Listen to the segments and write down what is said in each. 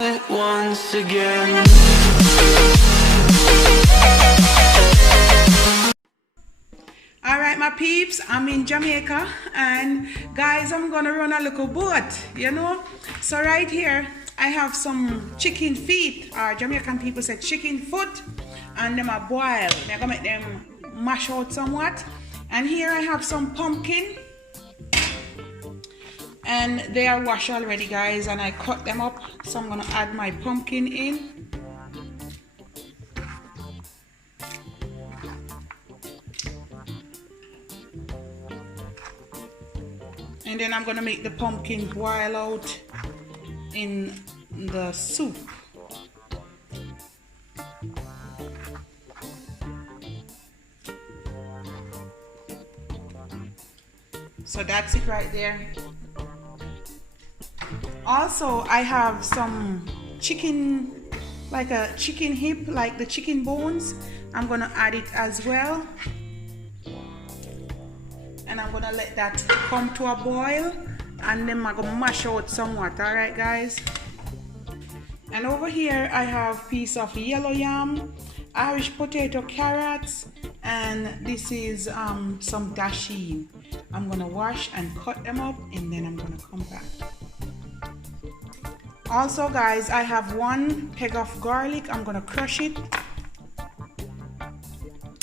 Once again. Alright my peeps, I'm in Jamaica and guys I'm gonna run a little boat, you know. So right here I have some chicken feet, or Jamaican people say chicken foot, and them are boiled. They're gonna make them mash out somewhat. And here I have some pumpkin, and they are washed already guys, and I cut them up. So I'm gonna add my pumpkin in. And then I'm gonna make the pumpkin boil out in the soup. So that's it right there. Also, I have some chicken, like a chicken hip, like the chicken bones. I'm gonna add it as well. And I'm gonna let that come to a boil, and then I'm gonna mash out somewhat. All right guys. And over here I have piece of yellow yam, Irish potato, carrots, and this is some dashi. I'm gonna wash and cut them up, and then I'm gonna come back. Also guys, I have one peg of garlic. I'm gonna crush it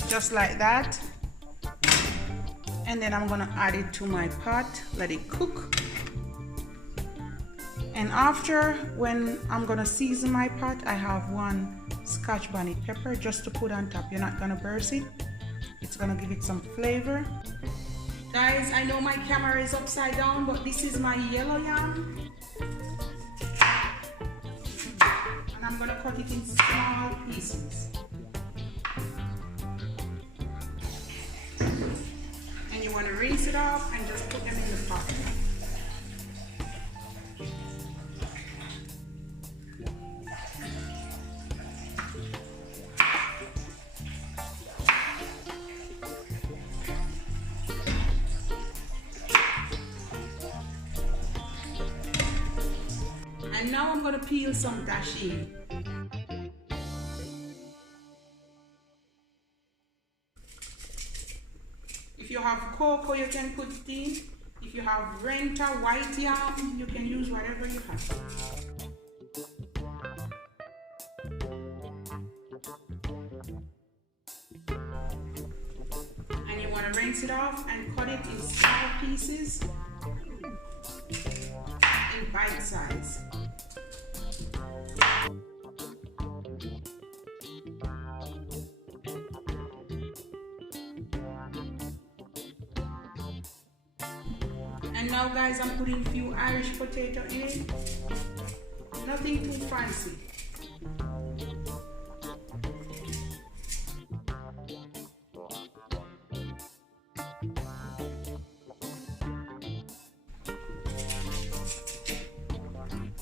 just like that. And then I'm gonna add it to my pot, let it cook. And after, when I'm gonna season my pot, I have one scotch bonnet pepper just to put on top. You're not gonna burst it. It's gonna give it some flavor. Guys, I know my camera is upside down, but this is my yellow yam. And I'm gonna cut it in small pieces. You want to rinse it off and just put them in the pot. And now I'm going to peel some dashi. If you have cocoa, you can put it in. If you have renta, white yam, you can use whatever you have. And you want to rinse it off and cut it in small pieces, in bite size. And now guys, I'm putting a few Irish potato in. Nothing too fancy.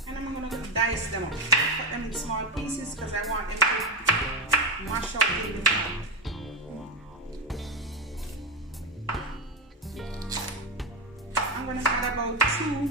And I'm gonna dice them up. Cut them in small pieces because I want them to mash up in the pot. I'm gonna add about 2.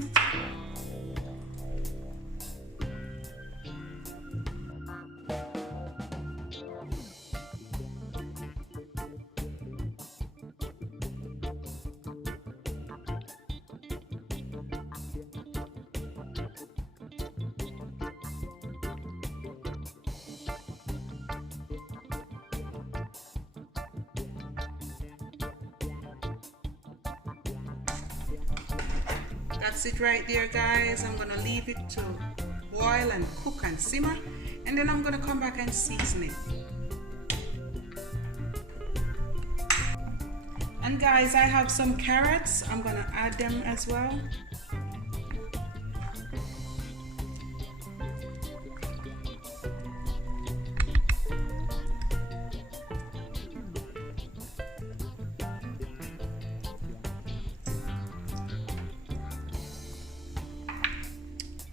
That's it right there guys. I'm gonna leave it to boil and cook and simmer, and then I'm gonna come back and season it. And guys, I have some carrots. I'm gonna add them as well.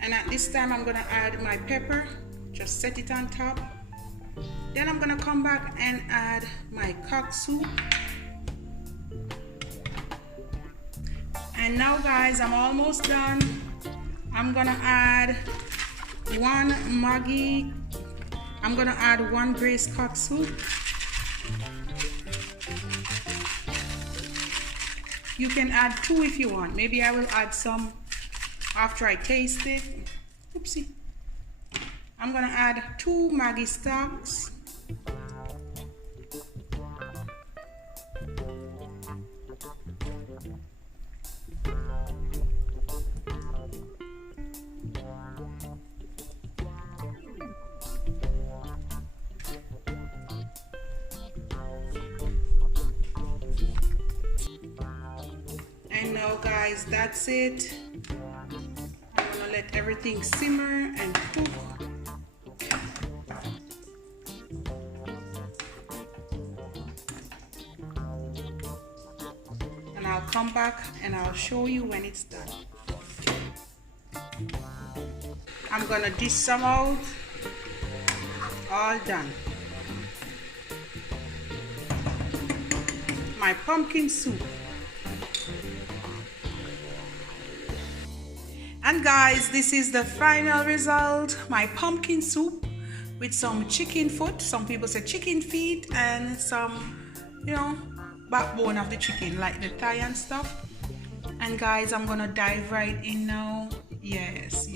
And at this time I'm gonna add my pepper, just set it on top. Then I'm gonna come back and add my cock soup. And now guys, I'm almost done. I'm gonna add 1 Maggi. I'm gonna add 1 gray Scott soup. You can add 2 if you want. Maybe I will add some after I taste it. Oopsie. I'm gonna add 2 Maggi stalks. And now guys, that's it. I'm gonna let everything simmer and cook. And I'll come back and I'll show you when it's done. I'm gonna dish some out. All done. My pumpkin soup. And guys, this is the final result. My pumpkin soup with some chicken foot. Some people say chicken feet and some, you know, backbone of the chicken, like the thigh and stuff. And guys, I'm gonna dive right in now. Yes.